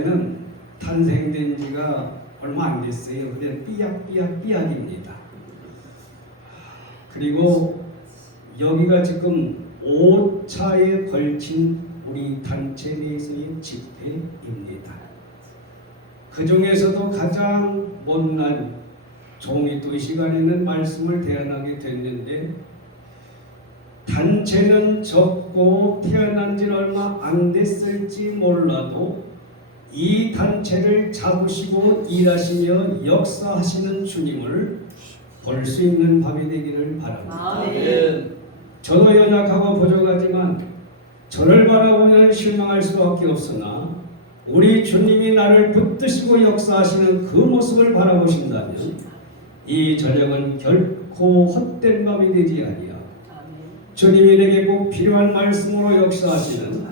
는 탄생된 지가 얼마 안 됐어요. 근데 삐약입니다. 그리고 여기가 지금 5차에 걸친 우리 단체 내에서의 집회입니다. 그 중에서도 가장 못난 종이 또 이 시간에는 말씀을 대언하게 됐는데, 단체는 적고 태어난 지는 얼마 안 됐을지 몰라도 이 단체를 잡으시고 일하시며 역사하시는 주님을 볼 수 있는 밤이 되기를 바랍니다. 아멘. 저도 연약하고 부족하지만 저를 바라보면 실망할 수밖에 없으나 우리 주님이 나를 붙드시고 역사하시는 그 모습을 바라보신다면 이 저녁은 결코 헛된 밤이 되지 아니하고 주님이 내게 꼭 필요한 말씀으로 역사하시는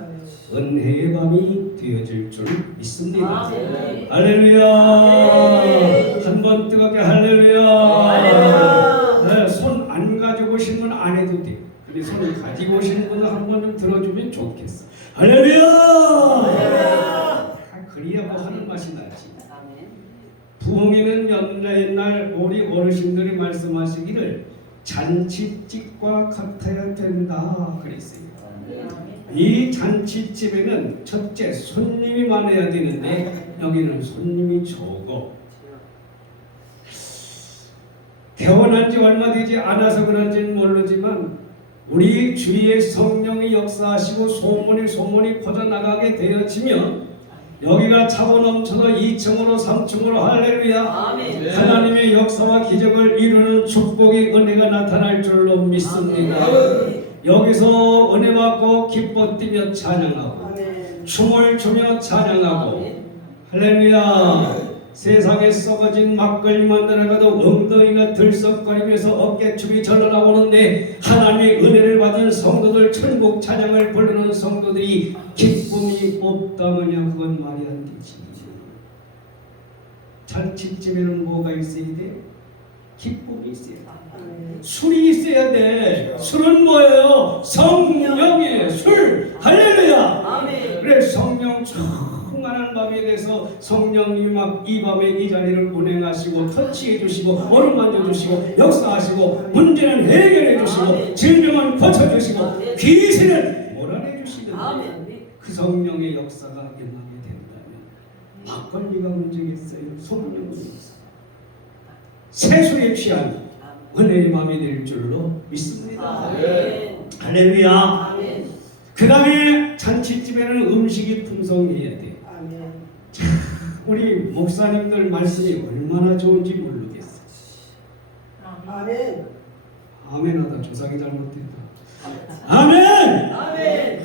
은혜의 밤이 되어질 줄 믿습니다. 아멘. 할렐루야. 아멘. 한번 뜨겁게 할렐루야. 할렐루야. 네, 손 안 가지고 오신 분 안 해도 돼. 근데 손을 가지고 오신 분은 한 번 좀 들어주면 좋겠어. 할렐루야. 할렐루야. 그래야 뭐 하는 맛이 나지. 아멘. 부흥회는 옛날 우리 어르신들이 말씀하시기를 잔치집과 같아야 된다 그랬어요. 이 잔치집에는 첫째 손님이 많아야 되는데 여기는 손님이 적어. 태어난 지 얼마 되지 않아서 그런지는 모르지만 우리 주위에 성령이 역사하시고 소문이 퍼져나가게 되어지면 여기가 차고 넘쳐서 2층으로 3층으로 할렐루야. 아멘. 하나님의 역사와 기적을 이루는 축복의 은혜가 나타날 줄로 믿습니다. 아멘. 여기서 은혜 받고 기뻐 뛰며 찬양하고 아멘. 춤을 추며 찬양하고 아멘. 할렐루야. 세상에 썩어진 막걸리만 들어가도 엉덩이가 들썩거리면서 어깨춤이 절로 나오는데 하나님의 은혜를 받은 성도들, 천국 찬양을 부르는 성도들이 기쁨이 없다면야 그건 말이 안 되지. 잔치집에는 뭐가 있어야 돼? 기쁨이 있어야 돼. 술이 있어야 돼. 술은 뭐예요? 성령이에요. 술. 할렐루야. 아멘. 그래, 성령 충만한 밤에 대해서 성령님이 막 이 밤에 이 자리를 운행하시고 터치해 주시고 어루만져 주시고 역사하시고 문제는 해결해 주시고 질병은 고쳐 주시고 귀신을 몰아내 주시는 그 성령의 역사가 일어나게 된다면 막걸리가 문제겠어요? 성령의 역사, 세술에 취한 은혜의 밤이 될 줄로 믿습니다. 아멘. 할렐루야. 아멘. 그 다음에 잔치집에는 음식이 풍성해야 돼. 아멘. 우리 목사님들 말씀이 얼마나 좋은지 모르겠어. 아멘. 아멘하다. 조상이 잘못됐다. 아멘. 아멘.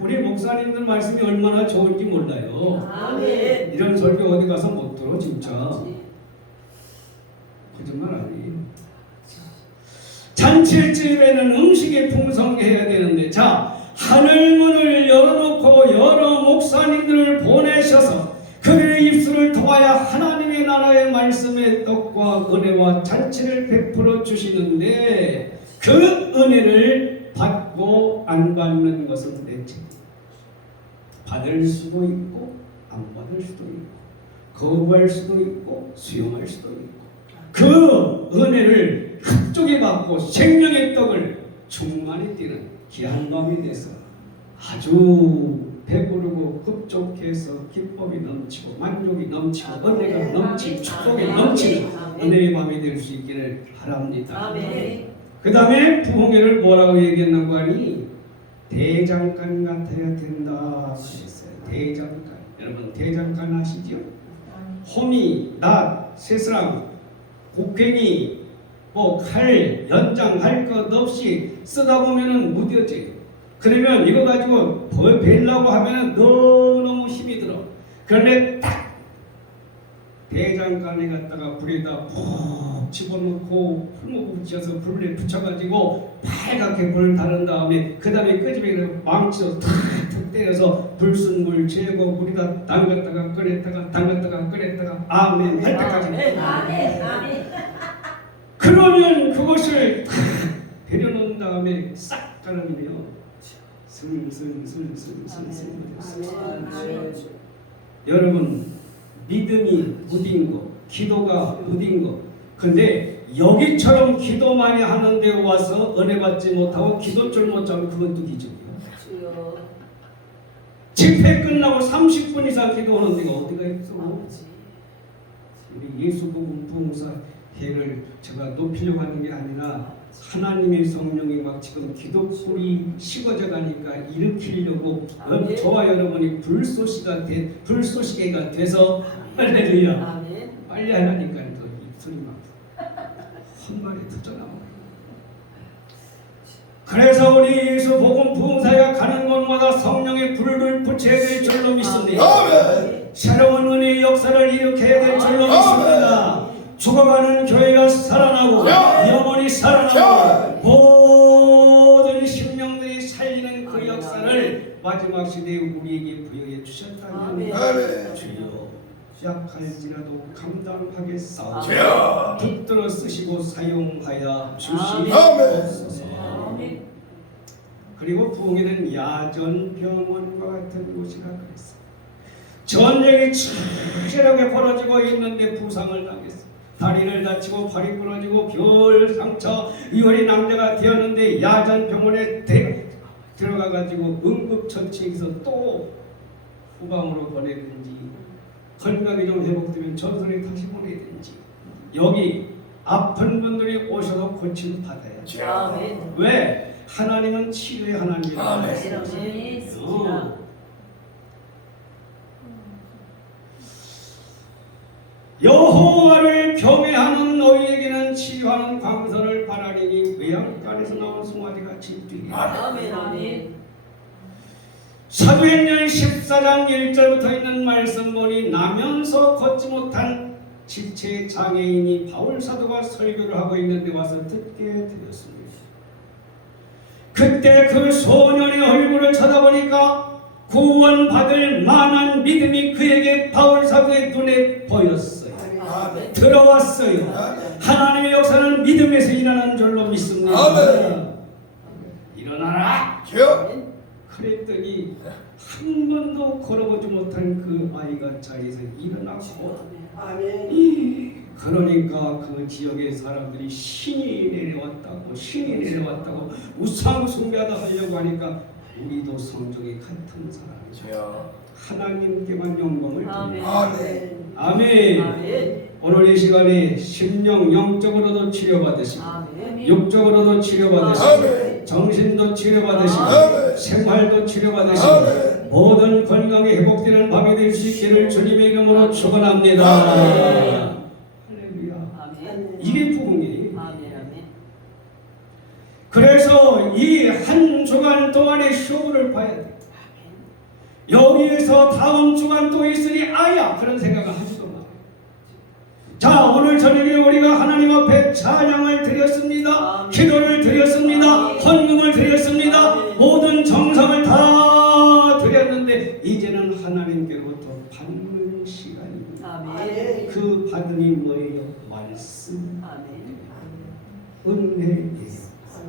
우리 목사님들 말씀이 얼마나 좋은지 몰라요. 아멘. 이런 설교 어디 가서 못 들어 진짜. 거짓말 아니에요. 잔치집에는 음식이 풍성해야 되는데, 자, 하늘문을 열어놓고 여러 목사님들을 보내셔서 그들의 입술을 통하여 하나님의 나라의 말씀의 떡과 은혜와 잔치를 베풀어 주시는데 그 은혜를 받고 안 받는 것은 내 책임. 받을 수도 있고 안 받을 수도 있고 거부할 수도 있고 수용할 수도 있고 그 은혜를 한쪽에 받고 생명의 떡을 충만히 띠는 귀한 밤이 돼서 아주 배부르고 급족해서 기쁨이 넘치고 만족이 넘치고 은혜가 넘치고 축복이 넘치는 은혜의 밤이 될 수 있기를 바랍니다. 그 다음에 부흥회를 뭐라고 얘기했는고 하니 대장간 같아야 된다 그랬어요. 대장간. 여러분 대장간 아시죠? 호미, 낫, 새스랑, 곡괭이, 뭐 칼, 연장 할 것 없이 쓰다 보면은 무뎌져요. 그러면 이거 가지고 베려고 하면은 너무너무 힘이 들어. 그런데 딱 대장간에 갖다가 불에다 푹 집어넣고 풀무구 붙여서 불에 붙여가지고 빨갛게 불을 다른 다음에 그 다음에 끄집어 망치로 탁탁 때려서 불순물 제거 물에다 담갔다가 끓였다가 담갔다가 끓였다가 아멘 할 때까지. 아멘. 그러면 그것을 데려놓은 다음에 싹 깔아내며 슬슬 아멘. 여러분 믿음이 무딘 거, 기도가 무딘 거. 근데 여기처럼 기도 많이 하는데 와서 은혜 받지 못하고 기도 줄 못 잡으면 그것도 기적이에요. 주여. 집회 끝나고 30분 이상 기도하는 데가 어디가 있어? 아버지. 우리 예수 복음 부흥사 회를 제가 높이려고 하는 게 아니라 하나님의 성령이 막 지금 기도불이 식어져 가니까 일으키려고 아멘. 저와 여러분이 불쏘시개가 돼서 할렐루야 아멘. 빨리 하라니까 또 입술이 막 헛말이 터져나오고. 그래서 우리 예수 복음 부흥사가 가는 곳마다 성령의 불을 붙여야 될 줄로 믿습니다. 아멘. 새로운 은혜의 역사를 일으켜야 될 줄로 믿습니다. 죽어가는 교회가 살아나고 영혼이 살아나고 모든 심령들이 살리는 그 역사를 마지막 시대에 우리에게 부여해 주셨다면 아멘. 주여 약할지라도 감당하겠사오니 주여. 붙들어 쓰시고 사용하여 주시옵소서. 아멘. 그리고 부흥에는 야전병원과 같은 곳이라 그랬어요. 전쟁이 치열하게 벌어지고 있는데 부상을 당했어요. 다리를 다치고 팔이 부러지고 별 상처 이월이 남자가 되었는데 야전병원에 들어가가지고 응급처치해서 또 후방으로 보내든지 건강이 좀 회복되면 전선에 다시 보내든지 여기 아픈 분들이 오셔서 고침 받아야죠. 아멘. 왜? 하나님은 치료의 하나님이라고 아멘. 말씀하셨어요. 여호와를 경외하는 너희에게는 치유하는 광선을 바라리니 외양간에서 나온 송아지가 질투이게. 아멘. 아멘. 사도행전 14장 1절부터 있는 말씀 보니 나면서 걷지 못한 지체 장애인이 바울 사도가 설교를 하고 있는데 와서 듣게 되었습니다. 그때 그 소년의 얼굴을 쳐다보니까 구원받을 만한 믿음이 그에게 바울 사도의 눈에 보였어요. 아멘. 들어왔어요. 아멘. 하나님의 역사는 믿음에서 일어나는 줄로 믿습니다. 아멘. 일어나라. 주여. 그랬더니 한 번도 걸어보지 못한 그 아이가 자리에서 일어나고 아멘. 그러니까 그 지역의 사람들이 신이 내려왔다고 우상 숭배하다 하려고 하니까 우리도 성적이 같은 사람이죠. 주여. 하나님께만 영광을 아멘. 드립니다. 아멘. 아멘. 아멘. 오늘 이 시간에 심령 영적으로도 치료받으시고 아멘. 육적으로도 치료받으시고 아멘. 정신도 치료받으시고 아멘. 생활도 치료받으시고 아멘. 모든 건강이 회복되는 밤이 될 수 있기를 주님의 이름으로 축원합니다. 아멘. 할렐루야. 아멘. 이게 부흥이에요. 아멘. 아멘. 그래서 이 한 주간 동안의 쇼를 봐야 돼. 여기에서 다음 주간 또 있으니 아야 그런 생각을 하지도 마. 자, 오늘 저녁에 우리가 하나님 앞에 찬양을 드렸습니다. 기도를 드렸습니다. 헌금을 드렸습니다. 모든 정성을 다 드렸는데 이제는 하나님께로부터 받는 시간입니다. 아멘. 그 받음이 뭐예요? 말씀, 아멘. 은혜예요.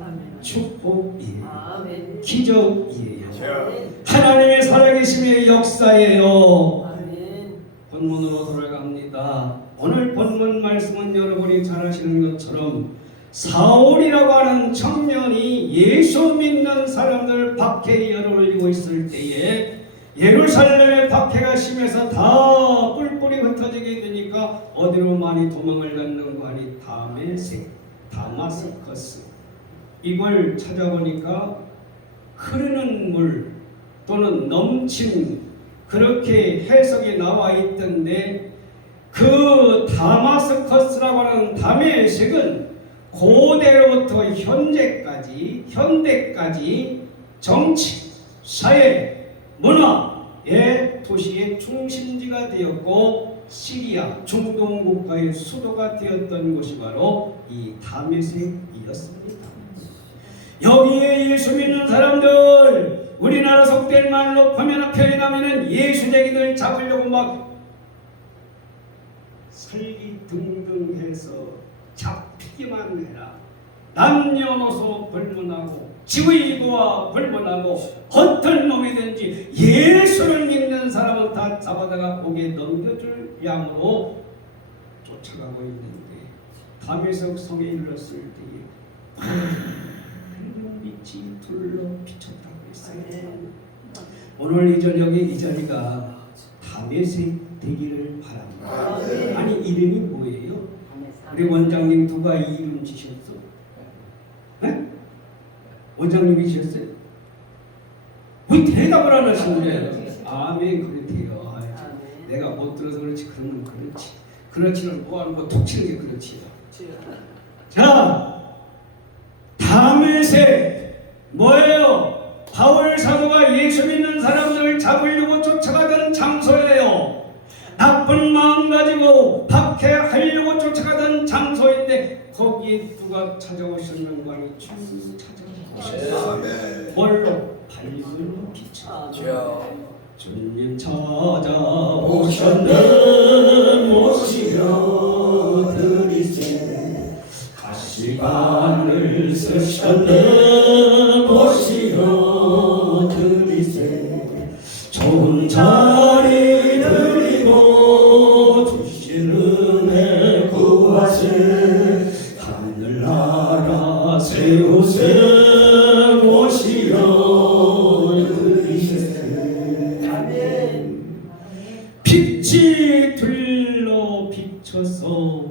아멘. 축복이에요. 아멘. 기적이에요. 주여. 하나님의 살아계심의 역사예요. 아멘. 본문으로 돌아갑니다. 오늘 본문 말씀은 여러분이 잘 아시는 것처럼 사울이라고 하는 청년이 예수 믿는 사람들 박해에 열을 있을 때에 예루살렘의 박해가 심해서 다 뿔뿔이 흩어지게 되니까 어디로 많이 도망을 갔는 거 아니 다마스커스 이걸 찾아보니까 흐르는 물 또는 넘침 그렇게 해석이 나와 있던데 그 다마스커스라고 하는 다메섹은 고대로부터 현대까지 정치, 사회, 문화의 도시의 중심지가 되었고 시리아, 중동 국가의 수도가 되었던 곳이 바로 이 다메섹이었습니다. 여기에 예수 믿는 사람들 우리나라 속된 말로 표현하면 예수쟁이들 잡으려고 막 설기등등해서 잡히기만 해라. 남녀노소 불문하고 지위고와 불문하고 어떤 놈이든지 예수를 믿는 사람은 다 잡아다가 목에 넘겨줄 양으로 쫓아가고 있는데 다메섹 성에 이르렀을 때에 밝은 빛이 둘러 비쳤다고 했어요. 오늘 이 저녁에 이 자리가 다메섹 되기를 바랍니다. 아니 이름이 뭐예요? 우리 원장님 누가 이 이름 지셨어? 네? 원장님이 지셨어요? 왜 대답을 안 하시는 거예요? 아멘. 그렇대요. 내가 못 들어서 그렇지. 그러면 그렇지. 그렇지는 뭐하는 거 툭 치는 게 그렇지요. 자, 다메섹 뭐예요? 바울 사도가 예수 믿는 사람들을 잡으려고 쫓아가던 장소예요. 나쁜 마음 가지고 박해하려고 쫓아가던 장소인데 거기에 누가 찾아오셨는가? 주님 찾아오셨어요. 뭘로? 밝은 빛으로. 주님 찾아오셨는 모시여 드리세 가시관을 쓰셨는 모시여 드리세 좋은 자리 드리고 주신 은혜 구하세 하늘나라 세우세 모시여 드리세 빛이 둘러 비쳐서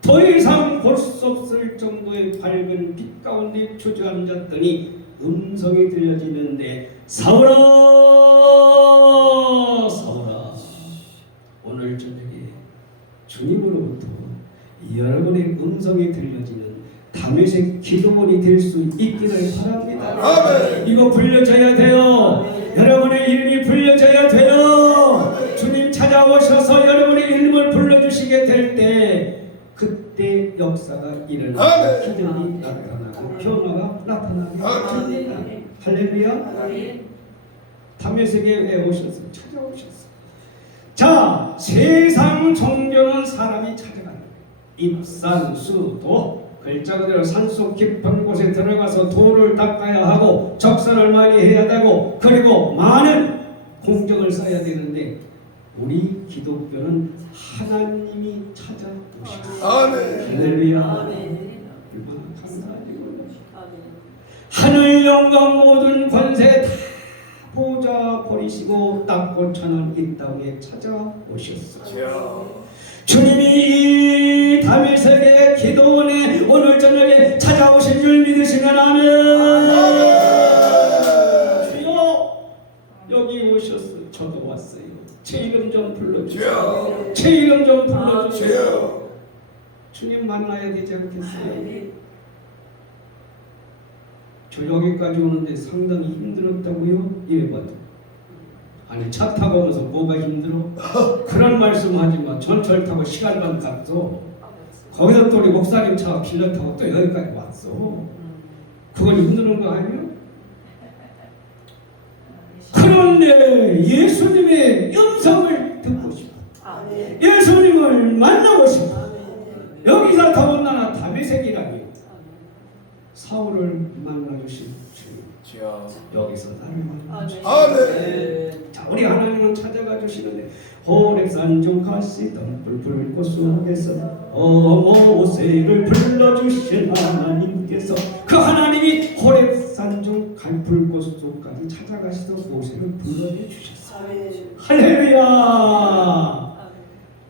더 이상 볼 수 없을 정도의 밝은 빛 가운데 주저앉았더니 음성이 들려지는데 사울아 사울아 오늘 저녁에 주님으로부터 여러분의 음성이 들려지는 다메섹 기도원이 될 수 있기를 바랍니다. 아멘. 이거 불려져야 돼요. 여러분의 이름이 불려져야 돼요. 주님 찾아오셔서 여러분의 이름을 불러주시게 될 때 그때 역사가 일어나고 아멘. 기적이 나타나고 변화가 나타나게 아멘. 됩니다. 할렐루야. 다메섹에 왜 오셨어요? 찾아오셨어요. 자, 세상 종교는 사람이 찾아가는 거예요. 입산수도 글자 그대로 산속 깊은 곳에 들어가서 돌을 닦아야 하고 적선을 많이 해야 되고 그리고 많은 공적을 써야 되는데 우리 기독교는 하나님이 찾아오셨어요. 아멘. 할렐루야. 얼마나 감사하지요. 하늘 영광 모든 권세 다 보좌 버리시고 땅고 천은 이 땅에 찾아오셨어요. 주님이 이 다메섹의 기도원에 오늘 저녁에 찾아오신 줄 믿으시면 아멘. 주여 여기 오셨어요. 저도 왔어요. 제 이름 좀 불러주세요. 제 이름 좀 불러주세요. 주님 만나야 되지 않겠어요? 저 여기까지 오는데 상당히 힘들었다고요? 이래봐도 아니 차 타고 오면서 뭐가 힘들어? 그런 말씀 하지 마. 전철 타고 시간만 갔어. 거기서 또 우리 목사님 차 빌려 타고 또 여기까지 왔어. 그건 힘드는 거 아니야? 그런데 예수님의 음성을 듣고 싶어. 예수님을 만나고 싶어. 여기서 더군다나 다메섹이라니 사울을 만나주신 주님. 여기서 나를 만나주시고 자, 우리 하나님은 찾아가 주시는데 호렙산 중 가시던 불꽃 속에서 모세를 불러주신 하나님께서 그 하나님이 호렙산 중 불꽃 속까지 찾아가시서 모세를 불러내 주셨어요. 할렐루야.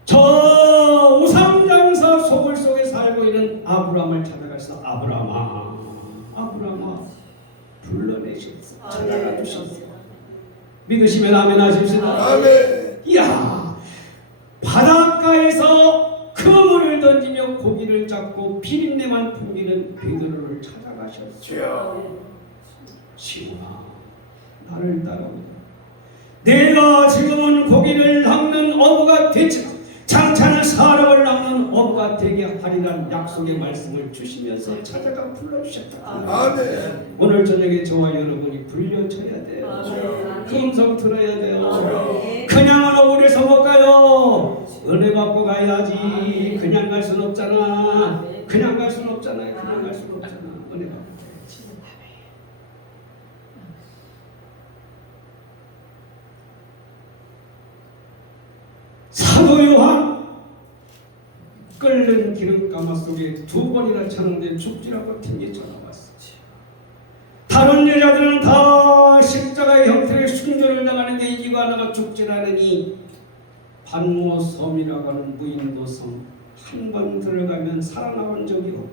저 우상장사 소굴 속에 살고 있는 아브라함을 찾아가시서 아브라함아 불러내셨어. 찾아가 주셨어. 믿으시면 아멘 하십시오. 아멘. 이야, 바닷가에서 그물을 던지며 고기를 잡고 비린내만 풍기는 베드로를 찾아가셨어요. 시온아, 나를 따라오라. 내가 지금은 고기를 낚는 어부가 되지만 장차는 사람을 낚는 어부가 되게 하리란 약속의 말씀을 주시면서 찾아가 불러주셨다. 아멘. 오늘 저녁에 저와 여러분이 불려져야 돼요. 그 음성 들어야 돼요. 그냥은 억울해서 못 가요. 은혜 받고 가야지. 그냥 갈 수는 없잖아. 그냥 갈 수는 없잖아요. 그냥 갈 수는 없잖아. 은혜 받고 가야지. 끓는 기름가마 속에 2번이나 차는데 죽지라고 튕겨 전화왔어. 다른 여자들은 다 십자가의 형태의 순교를 당하는데 이거 하나가 죽질 않으니 반모섬이라고 하는 무인도섬 한 번 들어가면 살아나온 적이 없고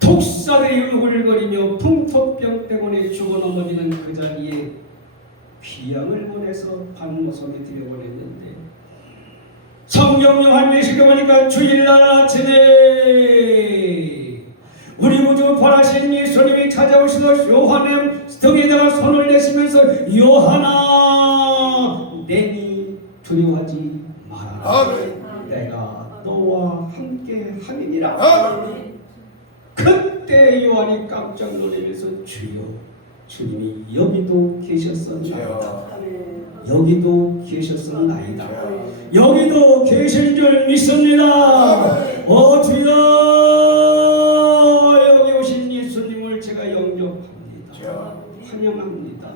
독사들이 우글거리며 풍토병 때문에 죽어 넘어지는 그 자리에 귀양을 보내서 반모섬에 들여보냈는데 성경 요한계시록 보니까 주일날 아침에 우리 구주 부활하신 예수님이 찾아오셔서 요한의 등에다가 손을 내시면서 요한아 내니 두려워하지 마라. 아멘. 내가 너와 함께 하리니라. 아멘. 그때 요한이 깜짝 놀라면서 주여 주님이 여기도 계셨었나이다. 여기도 계셨었나이다. 여기도 계신 줄 믿습니다. 주여 여기 오신 예수님을 제가 영접합니다. 환영합니다.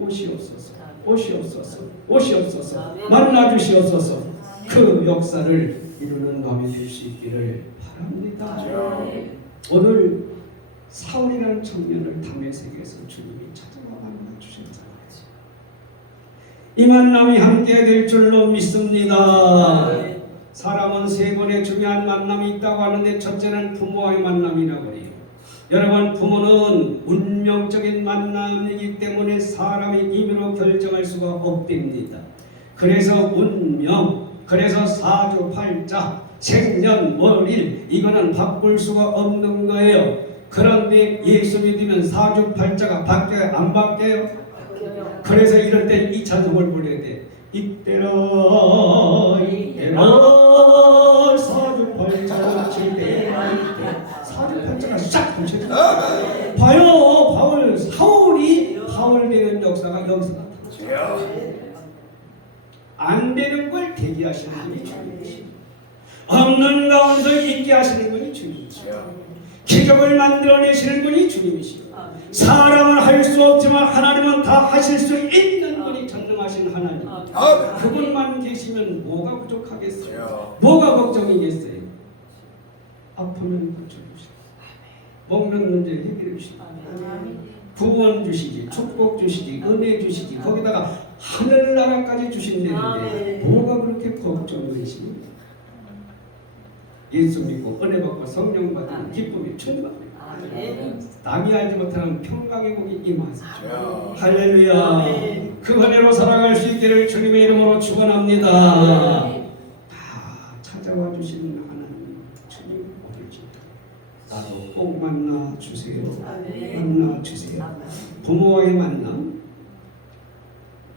오시옵소서. 오시옵소서. 오시옵소서. 만나주시옵소서. 그 역사를 이루는 마음이 될 수 있기를 바랍니다. 오늘 사울이라는 청년을 다메섹에서 주님이 찾아와 만나주셨잖아요. 이 만남이 함께 될 줄로 믿습니다. 사람은 3번의 중요한 만남이 있다고 하는데 첫째는 부모와의 만남이라고 해요. 여러분 부모는 운명적인 만남이기 때문에 사람이 임의로 결정할 수가 없답니다. 그래서 운명, 그래서 사주팔자, 생년월일 이거는 바꿀 수가 없는 거예요. 그런데 예수 믿으면 사주팔자가 바뀌어요? 안 바뀌어요? 그래서 이럴 때 이 찬송을 불러야 돼. 이때라 이때라 사주팔자 칠때라 사주팔자가 싹 붙여져. 봐요. 사울이 바울 되는 역사가 여기서 나타나요. 안 되는 걸 되게 하시는 분이 주님이십니다. 없는 가운데서 있게 하시는 분이 주님이십니다. 기적을 만들어내시는 분이 주님이십니다. 사람은 할 수 없지만 하나님은 다 하실 수 있는 분이 전능하신 하나님. 그분만 계시면 뭐가 부족하겠어요? 뭐가 걱정이겠어요? 아프면 고쳐주시고 먹는 문제 해결해 주시고 구원 주시지, 축복 주시지, 은혜 주시지, 거기다가 하늘나라까지 주신다는데 뭐가 그렇게 걱정되십니까? 예수 믿고 은혜 받고 성령 받는 기쁨이 충만합니다. 남이 알지 못하는 평강의 복이 임하시죠. 할렐루야. 그 은혜로 살아갈 수 있기를 주님의 이름으로 축원합니다. 다 찾아와 주시는 하나님 주님 오늘 나도 꼭 만나 주세요. 만나 주세요. 부모와의 만남.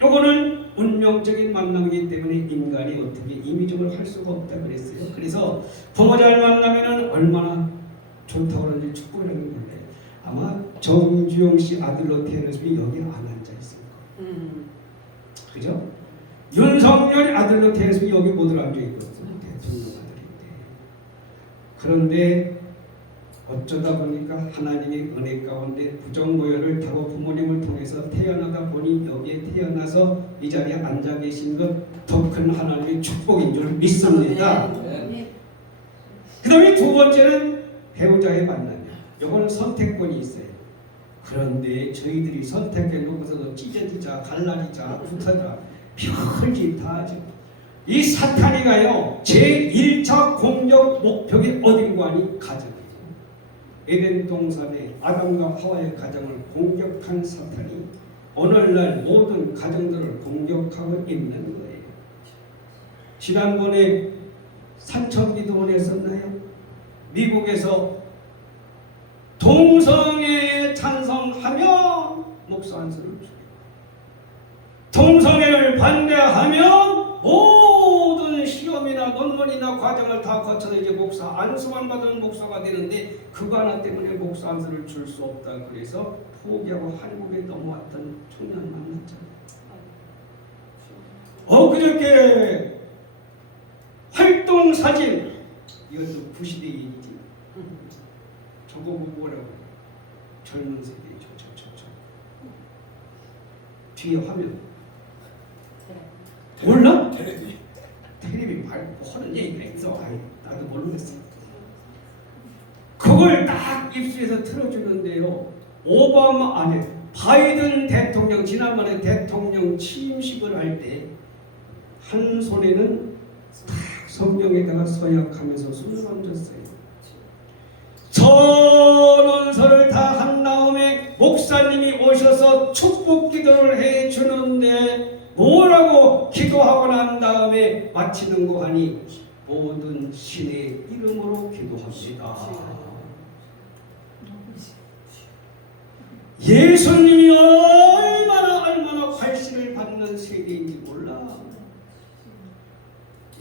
요거는 운명적인 만남이기 때문에 인간이 어떻게 임의적으로 할 수가 없다 그랬어요. 그래서 부모 잘 만나면은 얼마나 좋다고 그러는지 축복이라는 걸 몰라요. 아마 정주영 씨 아들로 태어났으면 여기 안 앉아 있을 거예요. 그죠? 윤석열이 아들로 태어났으면 여기 못 앉아 있거든요. 대통령 아들인데. 그런데 어쩌다 보니까 하나님의 은혜 가운데 부정고열을 타고 부모님을 통해서 태어나다 보니 여기에 태어나서 이 자리에 앉아 계신 것 더 큰 하나님의 축복인 줄 믿습니다. 그 다음에 두 번째는 배우자의 만남이에요. 이거는 선택권이 있어요. 그런데 저희들이 선택해 놓고서도 찢어지자, 갈라지자, 붙어자 별짓 다 하죠. 이 사탄이가요 제1차 공격 목표가 어딘고 하니 가정이에요. 에덴 동산에 아담과 하와의 가정을 공격한 사탄이 오늘날 모든 가정들을 공격하고 있는 거예요. 지난번에 산천기도원 했었나요? 미국에서 동성애에 찬성하면 목사 안수를 주고 동성애를 반대하면 모든 시험이나 논문이나 과정을 다 거쳐서 이제 목사 안수만 받은 목사가 되는데 그거 하나 때문에 목사 안수를 줄 수 없다 그래서 포기하고 한국에 넘어왔던 청년 만났잖아요. 그저께 활동 사진 이것도 구시대 얘기지. 저거 보고 뭐라고 젊은 세대 저 뒤에 화면 몰라? 텔레비 말 하는 얘기가 있어. 아이, 나도 모르겠어. 그걸 딱 입술에서 틀어주는데요. 오바마 아니 바이든 대통령 지난번에 대통령 취임식을 할 때 한 손에는 딱 성경에다가 서약하면서 손을 얹었어요. 전원서를 다 한 다음에 목사님이 오셔서 축복 기도를 해 주는데 뭐라고 기도하고 난 다음에 마치는 거 하니 모든 신의 이름으로 기도합니다. 예수님이 얼마나 관심을 받는 세대인지 몰라.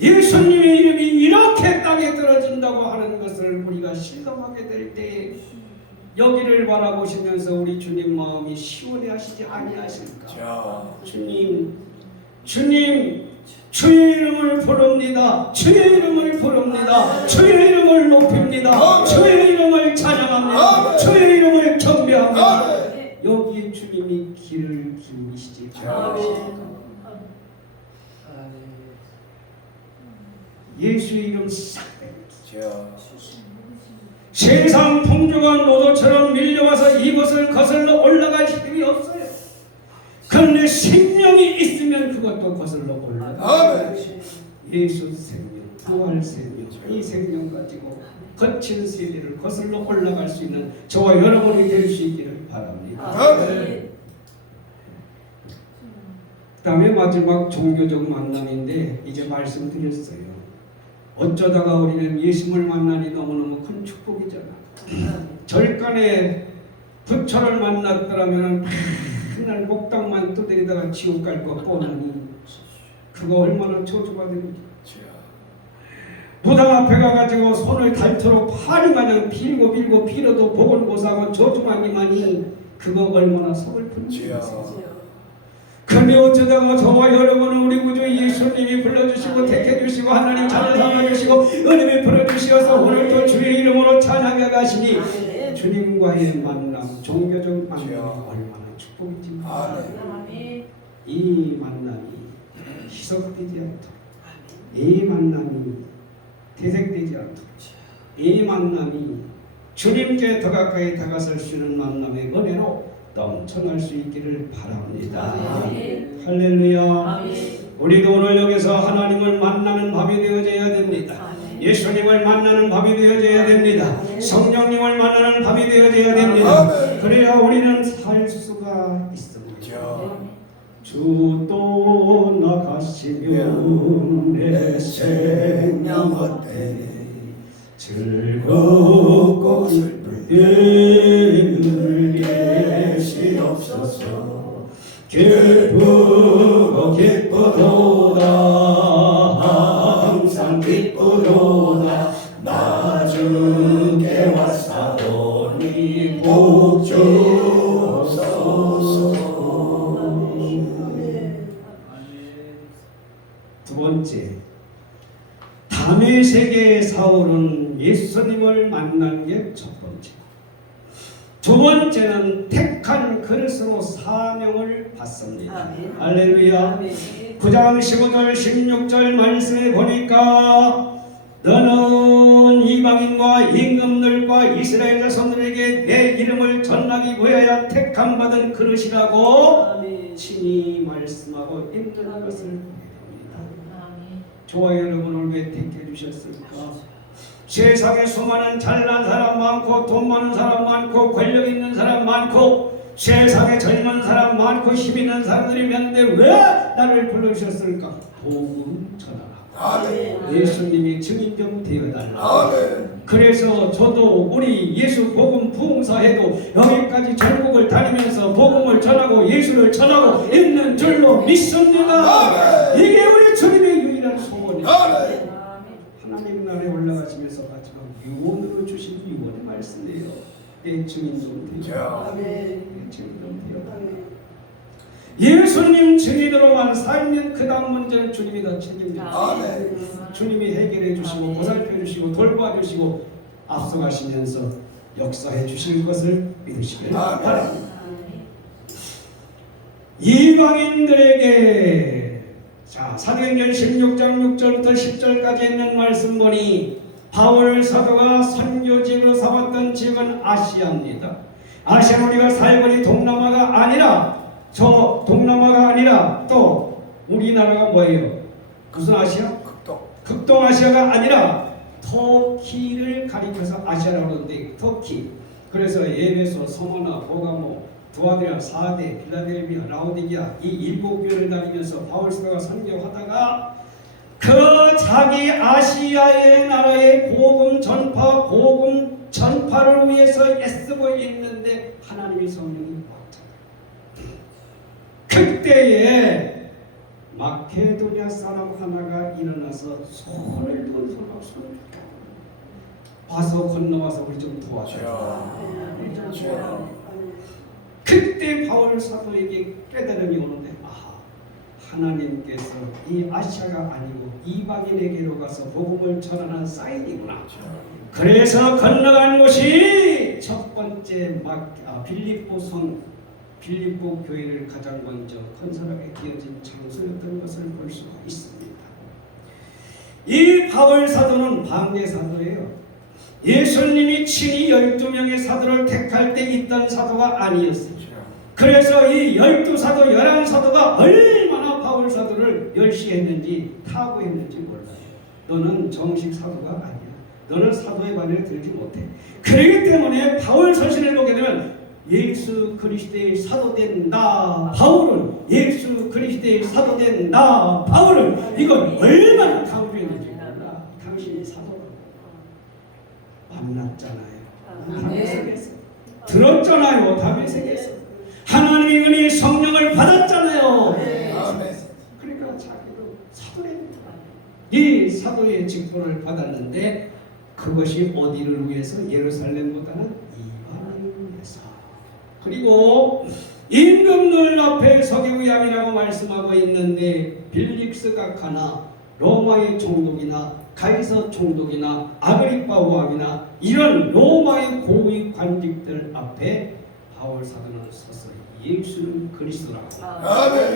예수님의 이름이 이렇게 땅에 떨어진다고 하는 것을 우리가 실감하게 될 때 여기를 바라보시면서 우리 주님 마음이 시원해 하시지 아니하실까? 주님 주의 이름을 부릅니다. 주의 이름을 부릅니다. 주의 이름을 높입니다. 주의 이름을 찬양합니다. 주의 이름을 경배합니다. 여기에 주님이 길을 기울이시지 않으실까? 예수의 이름 싹 세상 풍족한 노도처럼 밀려와서 이것을 거슬러 올라갈 힘이 없어요. 그런데 생명이 있으면 그것도 거슬러 올라가요. 예수 생명, 부활 생명, 이 생명 가지고 거친 세대를 거슬러 올라갈 수 있는 저와 여러분이 될 수 있기를 바랍니다. 그 다음에 마지막 종교적 만남인데 이제 말씀드렸어요. 어쩌다가 우리는 예수를 만나니 너무너무 큰 축복이잖아. 절간에 부처를 만났더라면 맨날 목당만 두드리다가 지옥 갈 것 뻔하니 그거 얼마나 저주받은지. 무당 앞에 가가지고 손을 닳도록 파리마냥 빌고 빌어도 복을 못하고 저주하기만이 그거 얼마나 서글픈지. 그런데 어쩌다가 저와 여러분은 우리 구주 예수님이 불러주시고 택해주시고 하나님 자녀 삼아주시고 은혜를 풀어주시어서 오늘도 주의 이름으로 찬양해 가시니 주님과의 만남, 종교적 만남이 얼마나 축복인지. 이 만남이 희석되지 않도록, 이 만남이 퇴색되지 않도록, 이 만남이 주님께 더 가까이 다가설 수 있는 만남의 은혜로 넘쳐날 수 있기를 바랍니다. 할렐루야. 우리도 오늘 여기서 하나님을 만나는 밤이 되어져야 됩니다. 예수님을 만나는 밤이 되어져야 됩니다. 성령님을 만나는 밤이 되어져야 됩니다. 그래야 우리는 살 수가 있습니다. 주 떠나가시면 내 생명 어때 즐겁고 슬플 때를 계시옵소서. 기쁘고 기쁘도다 항상 기쁘도다 나 주께 왔사오니 복 주옵소서. 두 번째, 다메섹의 사울은 예수님을 만난 게 첫 번째. 두 번째는 택한 그릇으로 사명을 받습니다. 할렐루야. 9장 15절 16절 말씀에 보니까 너는 이방인과 임금들과 이스라엘 자손들에게 내 이름을 전하기 위하여 택함받은 그릇이라고 친히 말씀하고 있는 것을 보게 됩니다. 저와 여러분을 왜 택해주셨을까? 세상에 수많은 잘난 사람 많고 돈 많은 사람 많고 권력 있는 사람 많고 세상에 젊은 사람 많고 힘 있는 사람들이 많은데 왜 나를 불러주셨을까? 복음 전하라. 예수님이 증인 좀 되어달라. 그래서 저도 우리 예수 복음 부흥사에도 여기까지 전국을 다니면서 복음을 전하고 예수를 전하고 있는 줄로 믿습니다. 이게 우리 주님의 유일한 소원입니다. 하나님 나라에 올라가시면서 마지막 유언으로 주신 유언의 말씀이에요. 내 증인 좀 되어. 내 증인 좀 되어. 예수님 증인으로만 살면 그 다음 문제는 주님이 다 책임집니다. 주님이 해결해 주시고 보살펴 주시고 돌봐 주시고 앞서가시면서 역사해 주실 것을 믿으시길 바랍니다. 이방인들에게 자, 사도행전 16장 6절부터 10절까지 있는 말씀 보니 바울 사도가 선교지로 삼았던 지역은 아시아입니다. 아시아 우리가 살거리 동남아가 아니라 동남아가 아니라 또 우리나라가 뭐예요? 무슨 아시아? 극동아시아가 아니라 터키를 가리켜서 아시아라고 하는데 터키. 그래서 에베소, 서머나, 보가모, 두아디라, 사데, 필라델비아, 라오디게아 이 7교회를 다니면서 바울 사도가 선교하다가 그 자기 아시아의 나라의 복음 전파를 위해서 애쓰고 있는데 하나님의 성령이 왔잖아요. 그때에 마케도냐 사람 하나가 일어나서 손을 들고 와서 건너와서 우리 좀 도와줘요. 그때 바울 사도에게 깨달음이 오는데 하나님께서 이 아시아가 아니고 이방인에게로 가서 복음을 전하는 사인이구나. 그래서 건너간 곳이 첫 번째 빌립보 교회를 가장 먼저 건설하게 되어진 장소였던 것을 볼 수가 있습니다. 이 바울 사도는 방대 사도예요. 예수님이 친히 12명의 사도를 택할 때 있던 사도가 아니었어요. 그래서 이 12사도 11사도가 얼마나 바울 사도를 열시했는지 타고했는지 몰라요. 너는 정식 사도가 아니야. 너는 사도의 반열에 들지 못해. 그렇기 때문에 바울 서신을 보게 되면 예수 그리스도의 사도된 나 바울은 예수 그리스도의 사도된 나 바울은 이건 얼마나 강조했는지 몰라. 당신이 사도를 만났잖아요. 다메섹에서 들었잖아요. 다메섹에서 하나님의 은혜의 성령을 받았잖아요. 그러니까 자기도 사도랍니다. 이 사도의 직분을 받았는데 그것이 어디를 위해서? 예루살렘보다는 이방인을 위해서. 그리고 임금들 앞에 서기 위함이라고 말씀하고 있는데 빌릭스가 가나 로마의 총독이나 가이서 총독이나 아그리파 왕이나 이런 로마의 고위 관직들 앞에 바울 사도는 서서 예수는 그리스도라고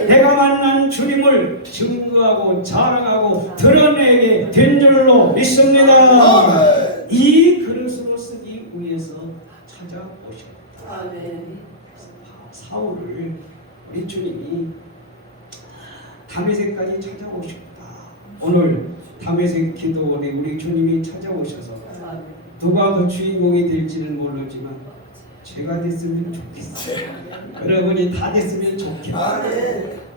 내가 만난 주님을 증거하고 자랑하고 드러내게 된 줄로 믿습니다. 이 그릇으로 쓰기 위해서 찾아오셨다. 사울을 우리 주님이 다메섹까지 찾아오셨다. 오늘 다메섹 기도원에 우리 주님이 찾아오셔서 누가 그 주인공이 될지는 모르지만 제가 됐으면 좋겠어요. 여러분이 다 됐으면 좋겠어요.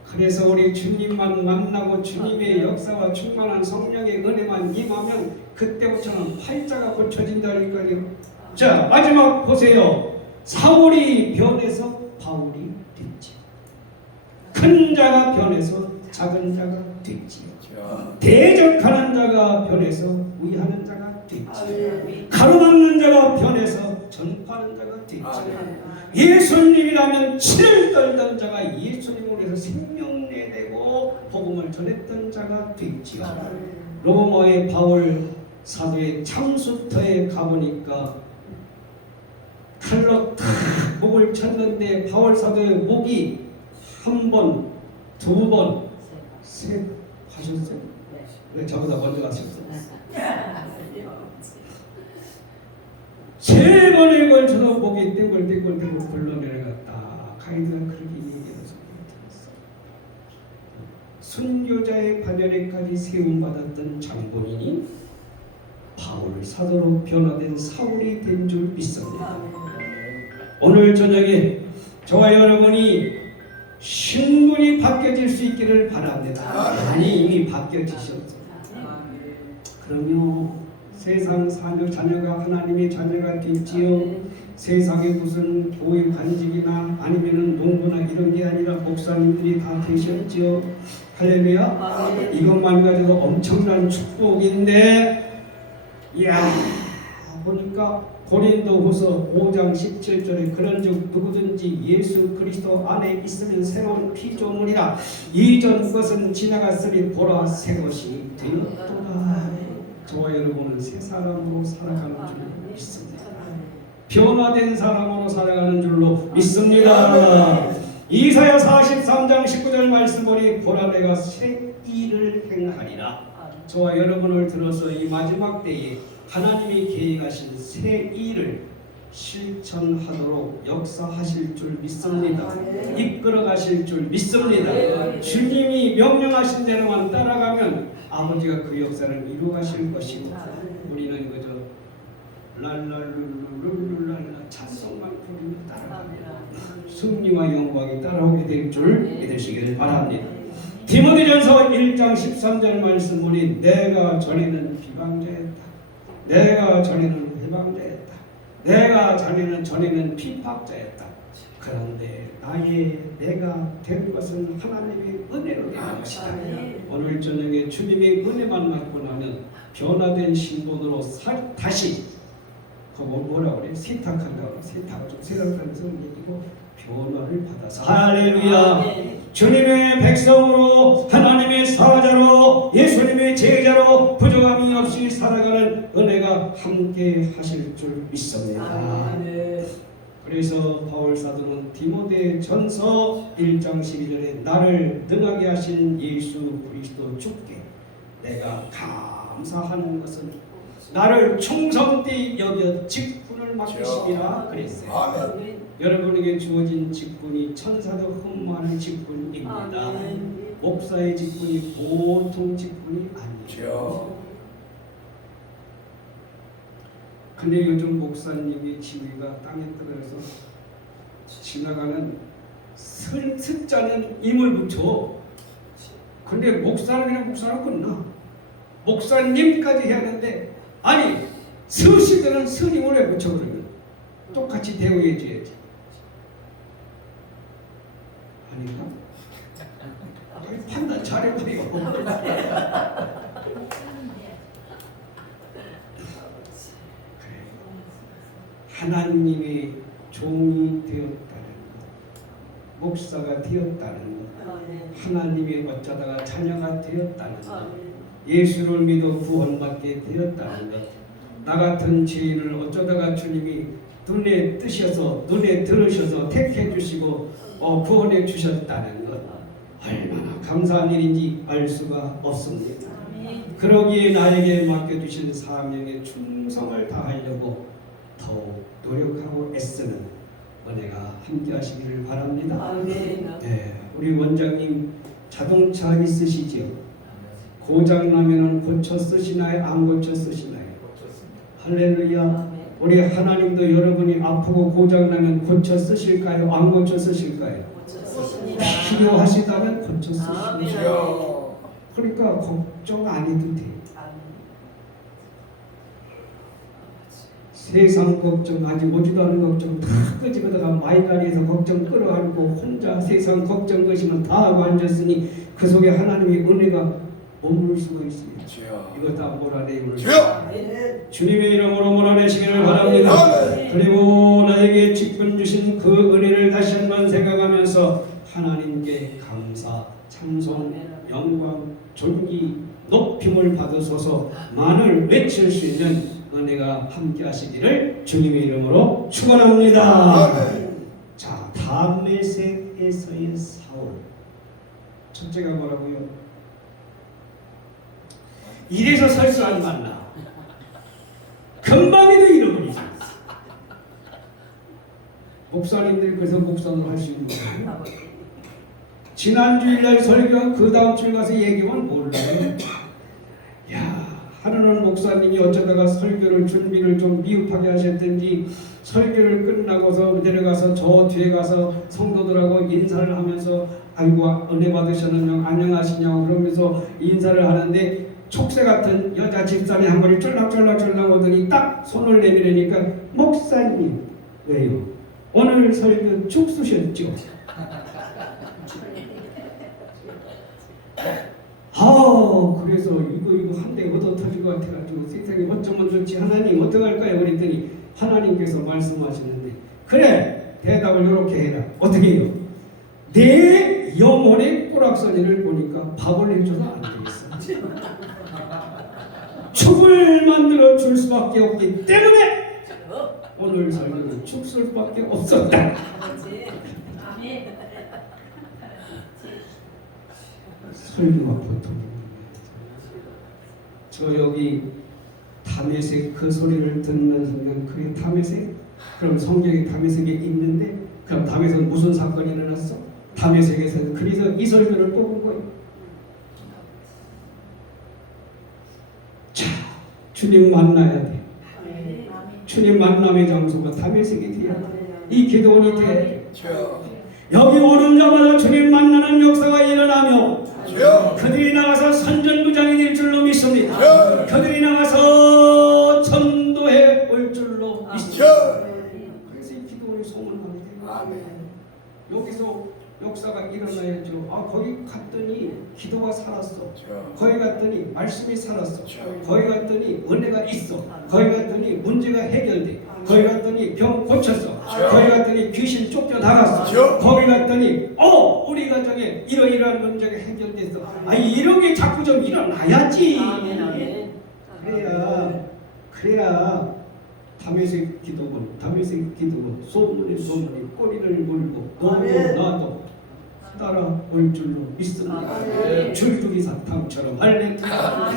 그래서 우리 주님만 만나고 주님의 역사와 충만한 성령의 은혜만 임하면 그때부터는 팔자가 고쳐진다니까요. 자, 마지막 보세요. 사울이 변해서 바울이 됐지. 큰 자가 변해서 작은 자가 됐지. 대적하는 자가 변해서 위하는 자가 됐지. 가로막는 자가 변해서 전파하는 자가 됐지. 예수님이라면 치를 떨던 자가 예수님을 위해서 생명 내되고 복음을 전했던 자가 됐지요. 로마의 바울 사도의 참수터에 가보니까 칼로 탁 목을 쳤는데 바울 사도의 목이 한 번, 두 번, 세 하셨어요? 네, 저보다 먼저 하셨어요. 세 번에 걸쳐서 목이 띵글띵글 굴러내려갔다. 가이드가 그렇게 얘기해서 들었어요. 순교자의 반열에까지 세움받았던 장본인이 바울 사도로 변화된 사울이 된 줄 믿습니다. 오늘 저녁에 저와 여러분이 신분이 바뀌어질 수 있기를 바랍니다. 아니 이미 바뀌어지셨어요. 그럼요. 세상 자녀가 하나님의 자녀가 됐지요. 세상에 무슨 교회 관직이나 아니면은 농부나 이런 게 아니라 목사님들이 다 되셨지요. 할렐루야. 이것만 가지고 엄청난 축복인데, 이야 보니까 고린도후서 5장 17절에 그런즉 누구든지 예수 그리스도 안에 있으면 새로운 피조물이라 이전 것은 지나갔으니 보라 새 것이 되었도다. 저와 여러분은 새 사람으로 살아가는 줄로 믿습니다. 변화된 사람으로 살아가는 줄로 믿습니다. 이사야 43장 19절 말씀 보니 보라 내가 새 일을 행하리라. 저와 여러분을 들어서 이 마지막 때에 하나님이 계획하신 새 일을 실천하도록 역사하실 줄 믿습니다. 이끌어 가실 줄 믿습니다. 주님이 명령하신 대로만 따라가면 아버지가 그 역사를 이루어 가실 것이고 우리는 그저 랄랄룰룰룰랄라 찬송만 부르며 따라갑니다. 승리와 영광이 따라오게 될 줄 믿으시길 바랍니다. 디모데전서 1장 13절 말씀 보니 내가 전에는 비방자였다. 내가 전에는 회방자였다. 내가 전에는 핍박자였다. 그런데 내가 된 것은 하나님의 은혜로 된 것이다. 오늘 저녁에 주님의 은혜만 받고 나면 변화된 신분으로 다시 뭐라 그래? 세탁한다고 세탁을 좀 세탁하면서 얘기고 변화를 받아서 할렐루야. 주님의 백성으로 하나님의 사자로 예수님의 제자로 부족함이 없이 살아가는 은혜가 함께 하실 줄 믿습니다. 그래서 바울 사도는 디모데 전서 1장 12절에 나를 능하게 하신 예수 그리스도 주께 내가 감사하는 것은 나를 충성되이 여겨 직분을 맡기시리라 그랬어요. 아멘. 여러분에게 주어진 직분이 천사도 흠모하는 직분입니다. 목사의 직분이 보통 직분이 아니죠. 근데 요즘 목사님의 지위가 땅에 떨어져서 지나가는 숫자는 임을 붙여. 근데 목사는 그냥 목사로 끝나. 목사님까지 해야 하는데 아니 스시들은 스님을 왜 붙여버리면 똑같이 대우해 줘야지. 아닌가? 판단 잘해봐요. 하나님의 종이 되었다는 것, 목사가 되었다는 것, 하나님의 어쩌다가 자녀가 되었다는 것, 예수를 믿어 구원받게 되었다는 것, 나 같은 죄인을 어쩌다가 주님이 눈에 뜨셔서 눈에 들으셔서 택해 주시고 구원해 주셨다는 것, 얼마나 감사한 일인지 알 수가 없습니다. 그러기에 나에게 맡겨주신 사명에 충성을 다하려고 더욱 노력하고 애쓰는 은혜가 함께하시기를 바랍니다. 네, 우리 원장님 자동차 있으시지요? 고장 나면은 고쳐 쓰시나요? 안 고쳐 쓰시나요? 할렐루야. 우리 하나님도 여러분이 아프고 고장 나면 고쳐 쓰실까요? 안 고쳐 쓰실까요? 필요하시다면 고쳐 쓰시죠. 그러니까 걱정 안 해도 돼. 세상 걱정 아직 오지도 않은 걱정 다 끄집어다가 마이다리에서 걱정 끌어안고 혼자 세상 걱정 것이면 다 하고 앉았으니 그 속에 하나님의 은혜가 머무를 수가 있습니다. 이거 다 몰아내요. 주님의 이름으로 몰아내시기를 바랍니다. 그리고 나에게 직분 주신 그 은혜를 다시 한번 생각하면서 하나님께 감사, 찬송, 영광, 존귀, 높임을 받으소서 만을 외칠 수 있는 은혜가 함께 하시기를 주님의 이름으로 축원합니다. 자, 다메섹에서의 사울. 첫째가 뭐라고요? 이래서 설교 안 만나. 금방에도 잃어버리죠. 목사님들 그래서 목사를 할 수 있는 거예요. 지난 주일날 설교 그 다음 주일 가서 얘기하면 몰라요. 야, 하루는 목사님이 어쩌다가 설교를 준비를 좀 미흡하게 하셨든지 설교를 끝나고서 내려가서 저 뒤에 가서 성도들하고 인사를 하면서 아이고 은혜 받으셨느냐 안녕하시냐고 그러면서 인사를 하는데 촉새 같은 여자 집사람이 한 번이 쫄락쫄락 오더니 딱 손을 내밀으니까 목사님 왜요? 오늘 설교 죽수셨죠? 그래서 이거 한 대 얻어 터질 것 같아가지고 세상에 어쩌면 좋지 하나님 어떡할까요? 그랬더니 하나님께서 말씀하시는데 그래 대답을 이렇게 해라. 어떻게 해요? 내 영혼의 꼬락서니를 보니까 밥을 해줘서 안 되겠어. 축을 만들어 줄 수밖에 없기 때문에 오늘 설교는 축 쏠 수밖에 없었다. 설교가 보통. 저 여기 다메섹 그 소리를 듣는 순간 그게 다메섹? 그럼 성경에 다메섹에 있는데 그럼 다메섹 무슨 사건이 일어났어? 다메섹에서 그래서 이 설교를 뽑은 거예요. 자, 주님 만나야 돼. 주님 만남의 장소가 다메섹이 돼야 돼. 이 기도원이 돼야 돼. 여기 오는 자마다 주님 만나는 역사가 일어나며 그들이 나가서 선전부장이 될 줄로 믿습니다. 그들이 나가서 전도해 올 줄로 믿습니다. 그래서 이 기도원이 소문나게 돼요. 여기서 역사가 일어나야죠. 아, 거기 갔더니 기도가 살았어. 거기 갔더니 말씀이 살았어. 거기 갔더니 은혜가 있어. 거기 갔더니 문제가 해결돼. 거기 갔더니 병 고쳤어. 거기 갔더니 귀신 쫓겨나갔어. 거기 갔더니 우리 가정에 이러이러한 문제가 해결됐어. 아니 이런 게 자꾸 좀 일어나야지. 그래야 다메섹 기도원 소문에 꼬리를 물고 너도 나도 따라 올 줄로 믿습니다. 줄줄이 사탕처럼 할렐루야.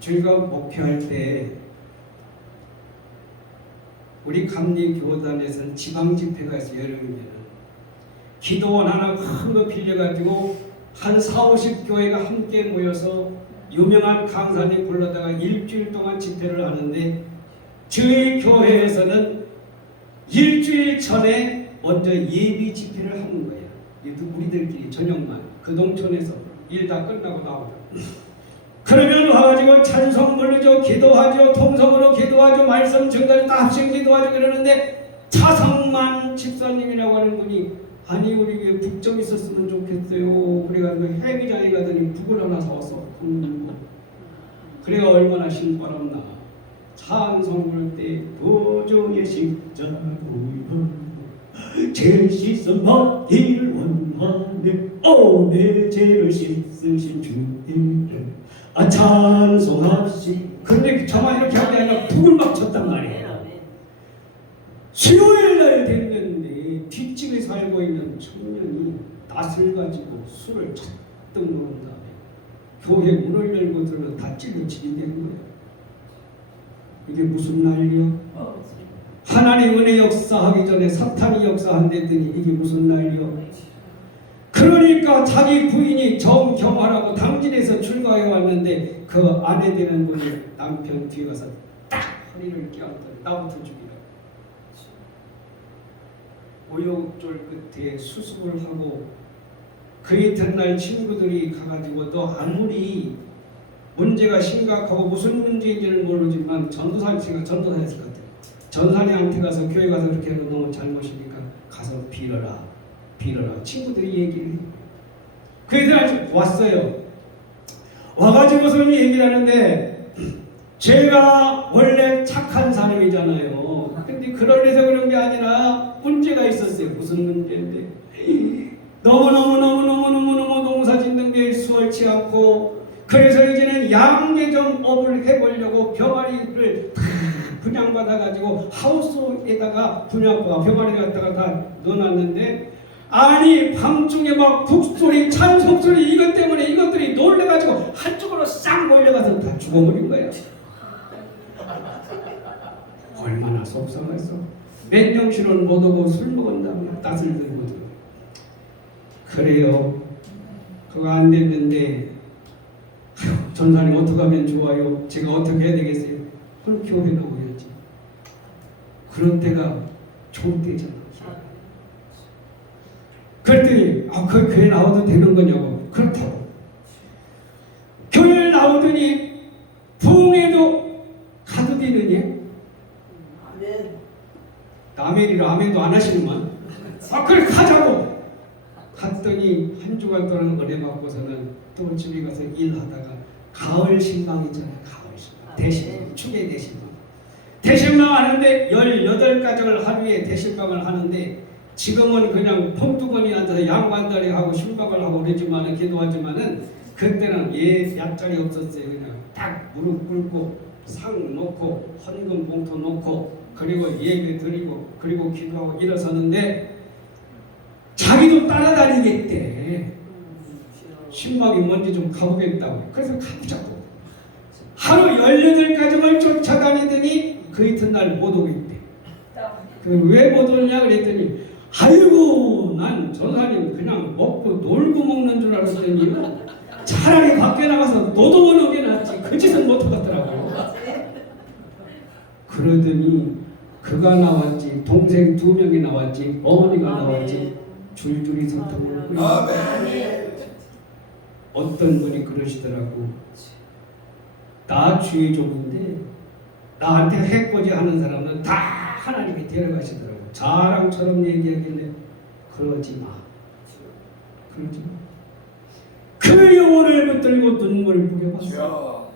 저희가 목회할 때 우리 감리교단에서는 지방 집회가 있어요. 여름이면 기도원 하나 큰 거 빌려가지고 한 40-50교회가 함께 모여서 유명한 강사님 불러다가 일주일 동안 집회를 하는데 저희 교회에서는 일주일 전에 먼저 예비 집회를 하는 거예요. 우리들끼리 저녁만 그 농촌에서 일 다 끝나고 나오죠. 그러면 와가지고 찬송 부르죠, 기도하죠, 통성으로 기도하죠, 말씀 증거를 다 합심 기도하죠. 그러는데 차성만 집사님이라고 하는 분이 아니 우리 교회 북 좀 있었으면 좋겠어요. 그래가지고 회의장에 가더니 북을 하나 사와서 그래가 얼마나 신바람나. 찬송 부를 때 도중에 십자구이고 죄 씻음 받기를 원하네. 내 죄를 씻으신 주님을 찬송하시. 근데 저만 이렇게 한 게 아니라 북을 막 쳤단 말이에요. 수요일 날 됐는데 뒷집에 살고 있는 청년이 낯을 가지고 술을 잔뜩 먹은 다음에 교회 문을 열고 들어서 다 찔러치게 되는 거예요. 이게 무슨 난리요? 하나님 은혜 역사하기 전에 사탄이 역사한댔더니 이게 무슨 난리요? 그러니까 자기 부인이 정경화라고 당진에서 출가해 왔는데 그 아내 되는 분이 남편 뒤에 가서 딱 허리를 껴안더니 나부터 죽이라. 우여곡절 끝에 수습을 하고 그 이튿날 친구들이 가가지고 너 아무리 문제가 심각하고 무슨 문제인지는 모르지만 전도사였을 것 같아요. 전사님한테 가서 교회 가서 그렇게 해도 너무 잘못이니까 가서 빌어라. 친구들이 얘기를 해요. 그 이들 왔어요. 와가지고서 얘기를 하는데 제가 원래 착한 사람이잖아요. 근데 그러려서 그런 게 아니라 문제가 있었어요. 무슨 문제인데 너무너무 농사 짓는 게 수월치 않고 그래서 이제는 양계점 업을 해보려고 병아리를 다 분양받아가지고 하우스에다가 분양과 병아리 갖다가 다 넣어놨는데 아니 밤중에 막 북소리 찬송소리 이것 때문에 이것들이 놀래가지고 한쪽으로 싹 몰려가서 다 죽어버린 거예요. 얼마나 속상했어. 맨정신은 못 오고 술 먹은 다음에 낯을 들고 들어. 그래요. 그거 안 됐는데 전사님 어떻게 하면 좋아요? 제가 어떻게 해야 되겠어요? 그럼 교회 나오야지. 그런 때가 좋은 때잖아. 그랬더니 그 교회 나와도 되는 거냐고. 그렇다고. 교회 나오더니 부흥회도 가도 되느냐? 아멘이라 아멘도 안 하시는만. 그래 가자고. 갔더니 한 주간 동안 은혜 받고서는 또 집에 가서 일하다가 가을 신방 있잖아요. 가을 신방. 대신방. 축의 대신방. 대신방 하는데 18가정을 하루에 대신방을 하는데 지금은 그냥 폼두건이 앉아서 양반다리 하고 신방을 하고 그러지만은 기도하지만은 그때는 약자리 없었어요. 그냥 딱 무릎 꿇고 상 놓고 헌금 봉투 놓고 그리고 예배 드리고 그리고 기도하고 일어서는데 자기들 자기도 따라다니겠대. 신망이 뭔지 좀 가보겠다고. 그래서 가보자고. 하루 18가정을 쫓아다니더니 그 이튿날 못 오겠대. 왜 못 오냐 그랬더니 아이고 난 전사님 그냥 먹고 놀고 먹는 줄 알았더니 차라리 밖에 나가서 노동을 하게 낫지 그 짓은 못하겠더라고요. 그러더니 그가 나왔지, 동생 2명이 나왔지, 어머니가 나왔지, 줄줄이 사탕을 끓여. 아멘. 어떤 분이 그러시더라고. 나 주의 종인데 나한테 해코지 하는 사람은 다 하나님이 데려가시더라고. 자랑처럼 얘기하길래 그러지 마. 그러지 마. 그 영혼을 붙들고 눈물 뿌려봤어. 주여.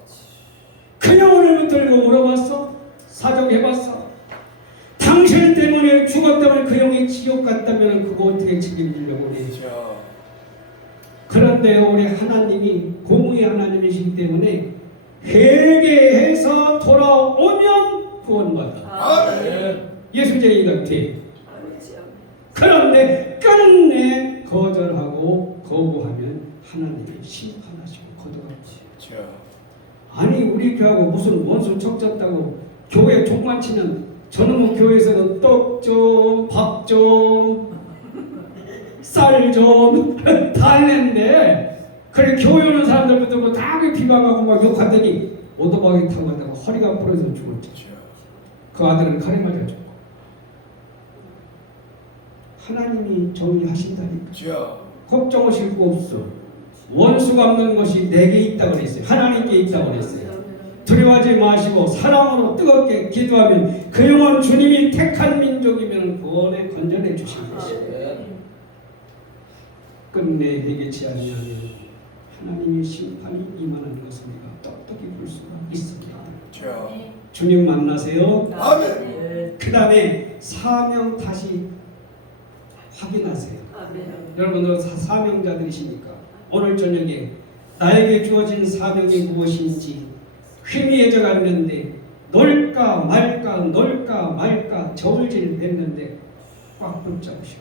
그 영혼을 붙들고 물어봤어. 사정해봤어. 당신 때문에 죽었다면 그 영이 지옥 갔다면 그거 어떻게 책임지려고 그래. 주여. 그런데 우리 하나님이 공의 하나님이시기 때문에 회개해서 돌아오면 구원받아. 아멘. 예수제의가 돼. 그런데 끝내 거절하고 거부하면 하나님이 심판하시고 거둬가지. 주여. 아니 우리 교회하고 무슨 원수 척졌다고 교회 종만 치는 저놈의 교회에서는 떡 좀, 밥 좀, 쌀 좀 달랬는데 그래 교회 오는 사람들 붙들고 다 비방하고 막 욕하더니 오토바이 타고 갔다가 허리가 부러져서 죽었지. 주여. 그 아들은 칼에 맞아 죽고. 하나님이 정리하신다니까. 주여. 걱정하실 거 없어. 원수가 없는 것이 내게 있다고 그랬어요. 하나님께 있다고 그랬어요. 두려워하지 마시고 사랑으로 뜨겁게 기도하면 그 영혼 주님이 택한 민족이면 구원에 건져내 주실 것입니다. 끝내 회개치 아니하면 하나님의 심판이 임하는 것을 우리가 똑똑히 볼 수가 있습니다. 주여. 주님 만나세요. 아멘. 그 다음에 사명 다시 확인하세요. 여러분들 사명자들이시니까 오늘 저녁에 나에게 주어진 사명이 무엇인지 희미해져 갔는데 놀까 말까 저울질 했는데 꽉 붙잡으시고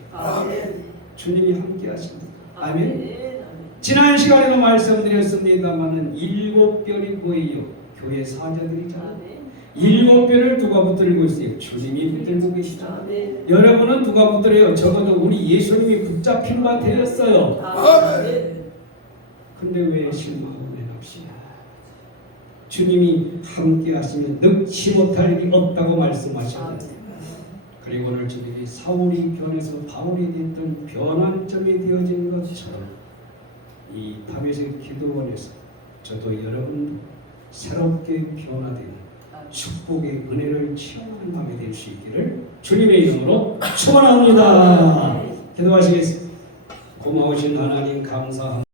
주님이 함께 하십니다. 아멘. 지난 시간에도 말씀드렸습니다마는 7별이 보여요. 교회 사자들이잖아요. 7별을 누가 붙들고 있어요? 주님이 붙들고 계시잖아요. 여러분은 누가 붙들어요? 적어도 우리 예수님이 붙잡힌 바 되었어요. 근데 왜 실망하고 내납시나? 주님이 함께 하시면 능치 못할 일이 없다고 말씀하셨는데 그리고 오늘 저녁에 사울이 변해서 바울이 됐던 변환점이 되어진 것처럼 이 다윗의 기도원에서 저도 여러분도 새롭게 변화되는 축복의 은혜를 체험하는 밤이 될 수 있기를 주님의 이름으로 축원합니다. 기도하시겠습니다. 고마우신 하나님 감사합니다.